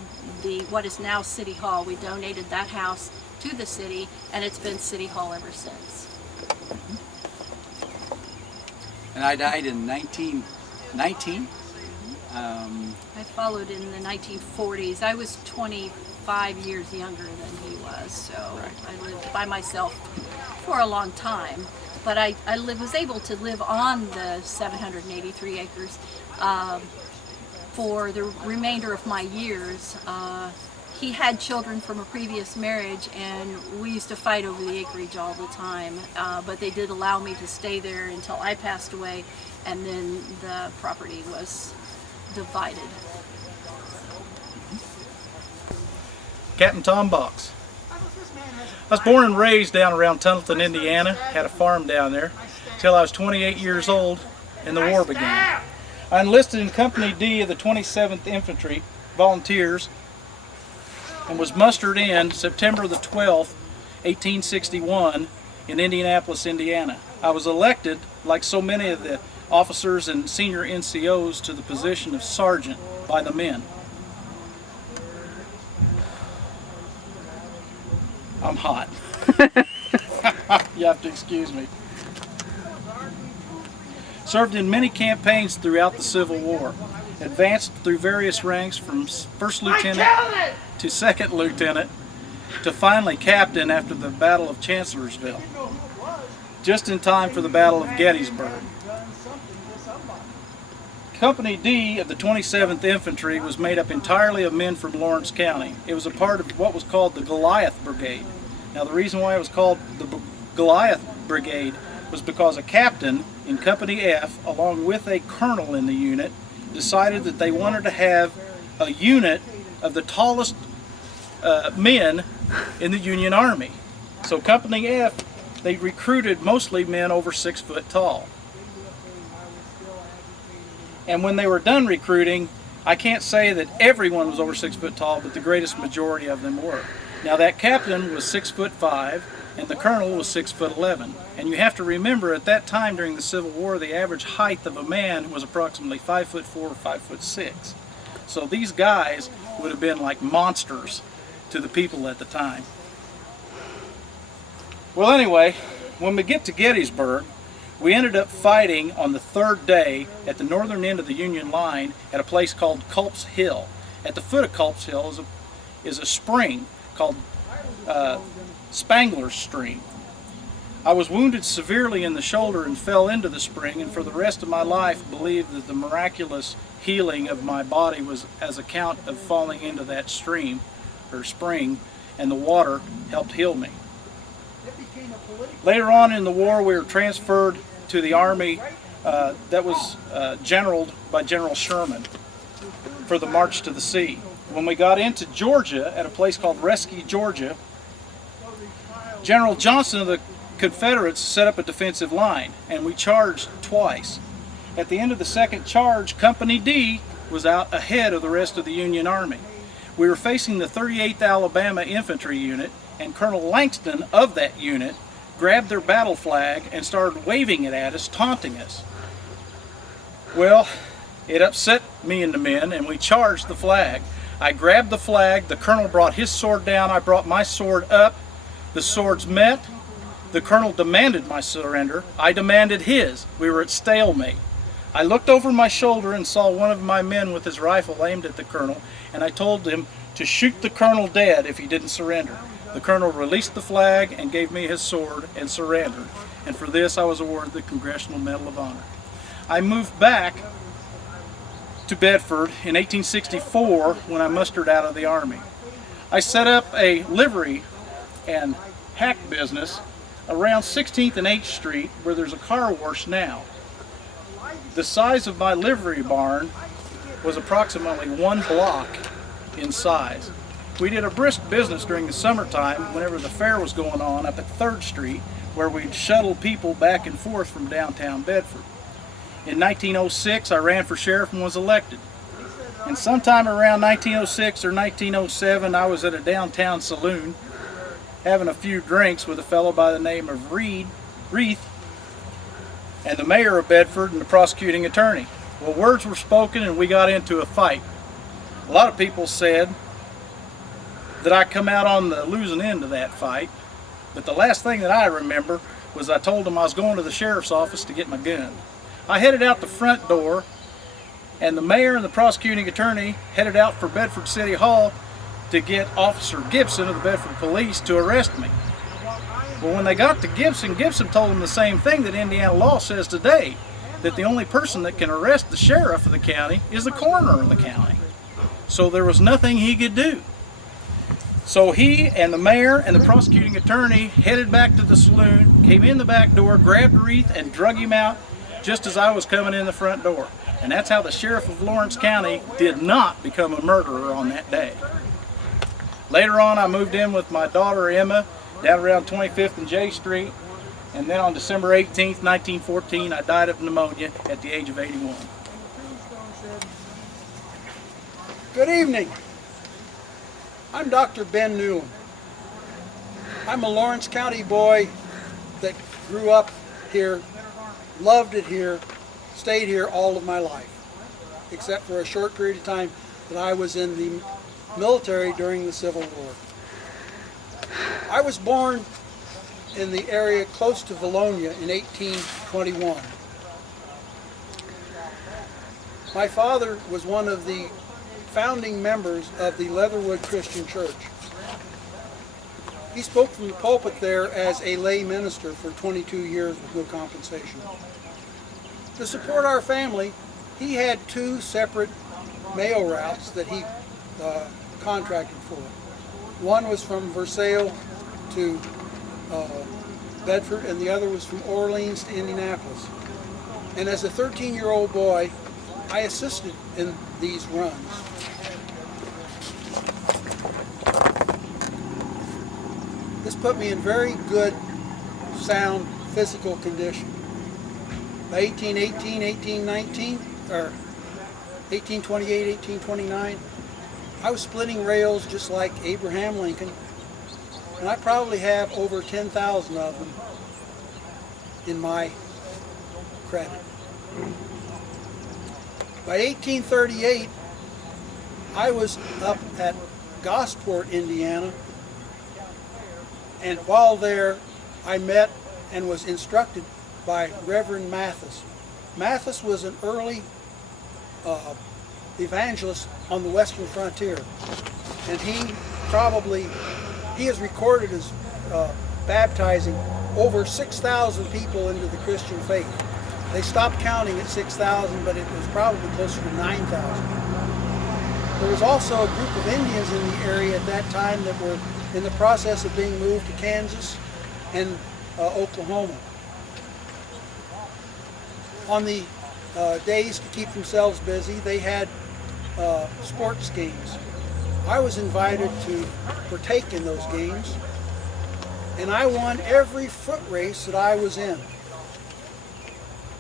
what is now City Hall. We donated that house to the city, and it's been City Hall ever since. And I died in 1919. I followed in the 1940s. I was 25 years younger than he was, so I lived by myself for a long time. But I was able to live on the 783 acres for the remainder of my years. He had children from a previous marriage, and we used to fight over the acreage all the time, but they did allow me to stay there until I passed away, and then the property was divided. Captain Tom Box. I was born and raised down around Tunnelton, Indiana, had a farm down there, till I was 28 years old and the war began. I enlisted in Company D of the 27th Infantry Volunteers and was mustered in September the 12th, 1861 in Indianapolis, Indiana. I was elected, like so many of the officers and senior NCOs, to the position of sergeant by the men. I'm hot. You have to excuse me. Served in many campaigns throughout the Civil War. Advanced through various ranks from first lieutenant to second lieutenant to finally captain after the Battle of Chancellorsville, just in time for the Battle of Gettysburg. Company D of the 27th Infantry was made up entirely of men from Lawrence County. It was a part of what was called the Goliath Brigade. Now the reason why it was called the Goliath Brigade was because a captain in Company F, along with a colonel in the unit, decided that they wanted to have a unit of the tallest men in the Union Army. So Company F, they recruited mostly men over 6 foot tall. And when they were done recruiting, I can't say that everyone was over 6 foot tall, but the greatest majority of them were. Now that captain was 6'5", and the colonel was 6'11". And you have to remember, at that time during the Civil War, the average height of a man was approximately 5'4" or 5'6". So these guys would have been like monsters to the people at the time. Well, anyway, when we get to Gettysburg, we ended up fighting on the third day at the northern end of the Union line at a place called Culp's Hill. At the foot of Culp's Hill is a spring called Spangler's Stream. I was wounded severely in the shoulder and fell into the spring, and for the rest of my life believed that the miraculous healing of my body was as account of falling into that stream or spring, and the water helped heal me. Later on in the war, we were transferred to the Army that was generaled by General Sherman for the March to the Sea. When we got into Georgia, at a place called Rescue, Georgia, General Johnson of the Confederates set up a defensive line, and we charged twice. At the end of the second charge, Company D was out ahead of the rest of the Union Army. We were facing the 38th Alabama Infantry Unit, and Colonel Langston of that unit grabbed their battle flag and started waving it at us, taunting us. Well, it upset me and the men, and we charged the flag. I grabbed the flag, the colonel brought his sword down, I brought my sword up, the swords met, the colonel demanded my surrender, I demanded his. We were at stalemate. I looked over my shoulder and saw one of my men with his rifle aimed at the colonel, and I told him to shoot the colonel dead if he didn't surrender. The colonel released the flag and gave me his sword and surrendered, and for this I was awarded the Congressional Medal of Honor. I moved back to Bedford in 1864 when I mustered out of the Army. I set up a livery and hack business around 16th and 8th Street where there's a car wash now. The size of my livery barn was approximately 1 block in size. We did a brisk business during the summertime whenever the fair was going on up at 3rd Street, where we'd shuttle people back and forth from downtown Bedford. In 1906, I ran for sheriff and was elected. And sometime around 1906 or 1907, I was at a downtown saloon having a few drinks with a fellow by the name of Reith, and the mayor of Bedford and the prosecuting attorney. Well, words were spoken and we got into a fight. A lot of people said that I come out on the losing end of that fight, but the last thing that I remember was I told them I was going to the sheriff's office to get my gun. I headed out the front door, and the mayor and the prosecuting attorney headed out for Bedford City Hall to get Officer Gibson of the Bedford Police to arrest me. Well, when they got to Gibson, Gibson told them the same thing that Indiana law says today, that the only person that can arrest the sheriff of the county is the coroner of the county. So there was nothing he could do. So he and the mayor and the prosecuting attorney headed back to the saloon, came in the back door, grabbed Reith and drug him out just as I was coming in the front door. And that's how the sheriff of Lawrence County did not become a murderer on that day. Later on, I moved in with my daughter Emma down around 25th and J Street, and then on December 18th, 1914, I died of pneumonia at the age of 81. Good evening. I'm Dr. Ben Newland. I'm a Lawrence County boy that grew up here, loved it here, stayed here all of my life, except for a short period of time that I was in the military during the Civil War. I was born in the area close to Valonia in 1821. My father was one of the founding members of the Leatherwood Christian Church. He spoke from the pulpit there as a lay minister for 22 years with no compensation. To support our family, he had 2 separate mail routes that he contracted for. One was from Versailles to Bedford, and the other was from Orleans to Indianapolis. And as a 13-year-old boy, I assisted in these runs. This put me in very good, sound physical condition. By 1818, 1819, or 1828, 1829, I was splitting rails just like Abraham Lincoln, and I probably have over 10,000 of them in my credit. By 1838, I was up at Gosport, Indiana, and while there, I met and was instructed by Reverend Mathis. Mathis was an early evangelist on the western frontier, and he is recorded as baptizing over 6,000 people into the Christian faith. They stopped counting at 6,000, but it was probably closer to 9,000. There was also a group of Indians in the area at that time that were in the process of being moved to Kansas and Oklahoma. On the days to keep themselves busy, they had sports games. I was invited to partake in those games, and I won every foot race that I was in.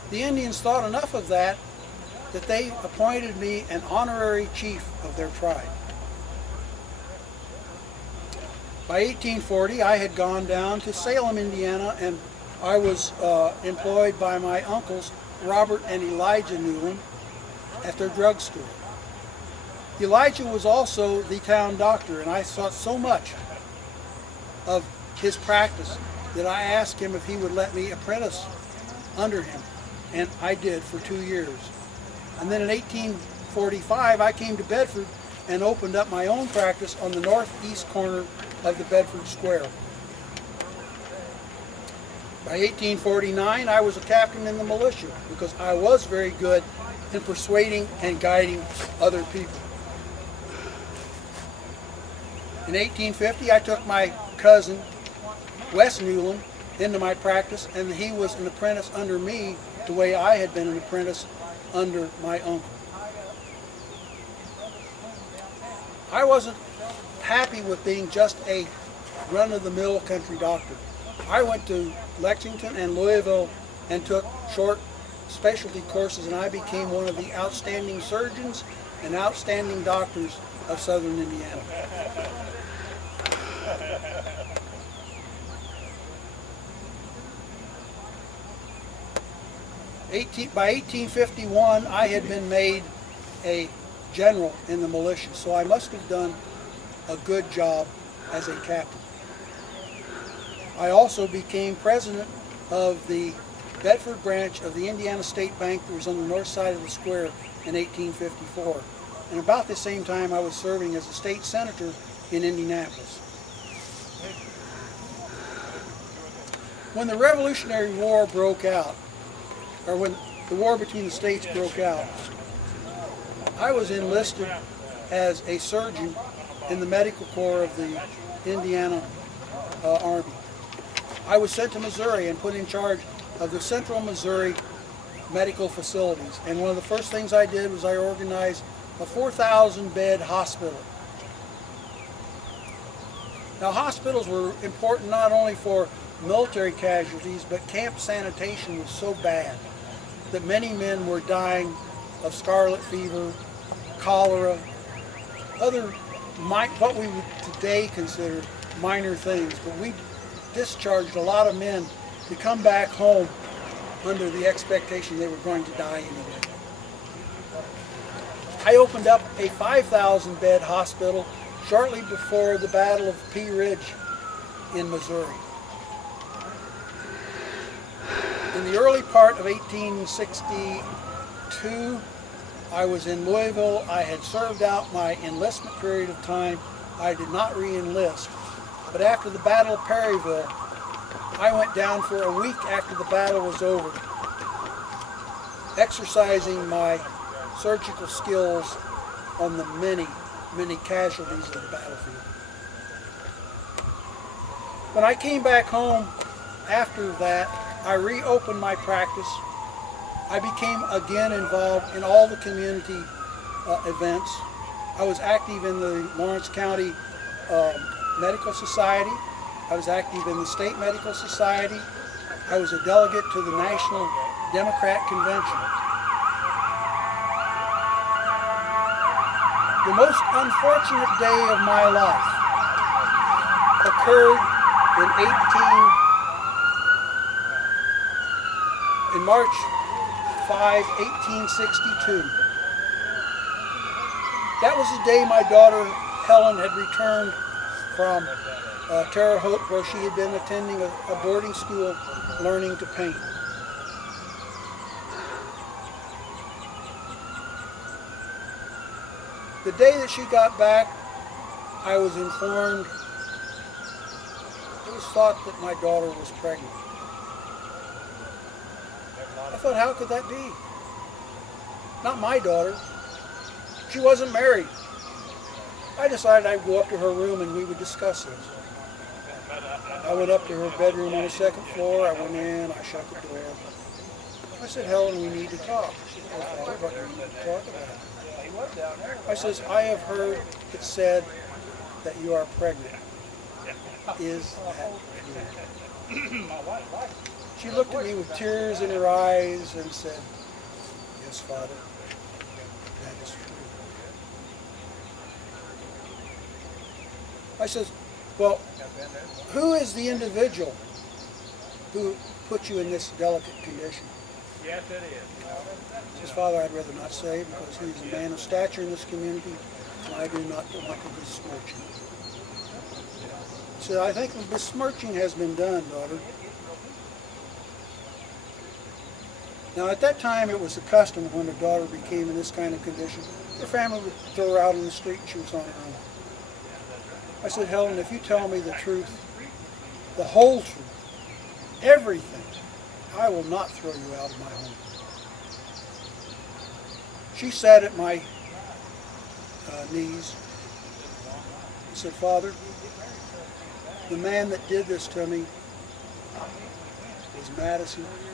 The Indians thought enough of that they appointed me an honorary chief of their tribe. By 1840, I had gone down to Salem, Indiana, and I was employed by my uncles, Robert and Elijah Newland, at their drugstore. Elijah was also the town doctor, and I thought so much of his practice that I asked him if he would let me apprentice under him, and I did for 2 years. And then in 1845, I came to Bedford and opened up my own practice on the northeast corner of the Bedford Square. By 1849, I was a captain in the militia because I was very good in persuading and guiding other people. In 1850, I took my cousin, Wes Newland, into my practice, and he was an apprentice under me the way I had been an apprentice under my uncle. I wasn't happy with being just a run-of-the-mill country doctor. I went to Lexington and Louisville and took short specialty courses, and I became one of the outstanding surgeons and outstanding doctors of southern Indiana. By 1851, I had been made a general in the militia, so I must have done a good job as a captain. I also became president of the Bedford branch of the Indiana State Bank that was on the north side of the square in 1854. And about the same time, I was serving as a state senator in Indianapolis. When the Revolutionary War broke out, or when the war between the states broke out, I was enlisted as a surgeon in the medical corps of the Indiana Army. I was sent to Missouri and put in charge of the Central Missouri medical facilities. And one of the first things I did was I organized a 4,000-bed hospital. Now, hospitals were important not only for military casualties, but camp sanitation was so bad that many men were dying of scarlet fever, cholera, other what we would today consider minor things, but we discharged a lot of men to come back home under the expectation they were going to die anyway. I opened up a 5,000-bed hospital shortly before the Battle of Pea Ridge in Missouri. In the early part of 1862, I was in Louisville. I had served out my enlistment period of time. I did not re-enlist. But after the Battle of Perryville, I went down for a week after the battle was over, exercising my surgical skills on the many, many casualties of the battlefield. When I came back home after that, I reopened my practice. I became again involved in all the community events. I was active in the Lawrence County Medical Society. I was active in the State Medical Society. I was a delegate to the National Democrat Convention. The most unfortunate day of my life occurred in March 5, 1862. That was the day my daughter Helen had returned from Terre Haute, where she had been attending a boarding school learning to paint. The day that she got back, I was informed, it was thought that my daughter was pregnant. I thought, how could that be? Not my daughter. She wasn't married. I decided I'd go up to her room and we would discuss this. I went up to her bedroom on the second floor. I went in, I shut the door. I said, Helen, we need to talk. She said, oh, Father, what do we need to talk about? I says, I have heard it said that you are pregnant. is that you? She looked at me with tears in her eyes and said, yes, Father, that is true. I says, well, who is the individual who put you in this delicate condition? Yes, it is. His father, I'd rather not say, because he is a man of stature in this community, and I do not want to besmirch him. He said, I think the besmirching has been done, daughter. Now, at that time, it was the custom when a daughter became in this kind of condition, her family would throw her out on the street and she was on her own. I said, Helen, if you tell me the truth, the whole truth, everything, I will not throw you out of my home. She sat at my knees and said, Father, the man that did this to me was Madison Evans.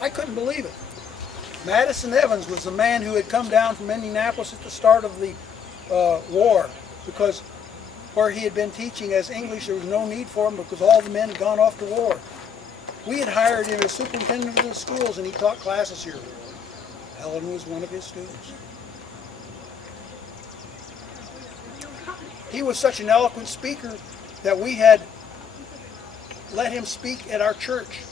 I couldn't believe it. Madison Evans was the man who had come down from Indianapolis at the start of the war, because where he had been teaching as English, there was no need for him because all the men had gone off to war. We had hired him as superintendent of the schools, and he taught classes here. Helen was one of his students. He was such an eloquent speaker that we had let him speak at our church.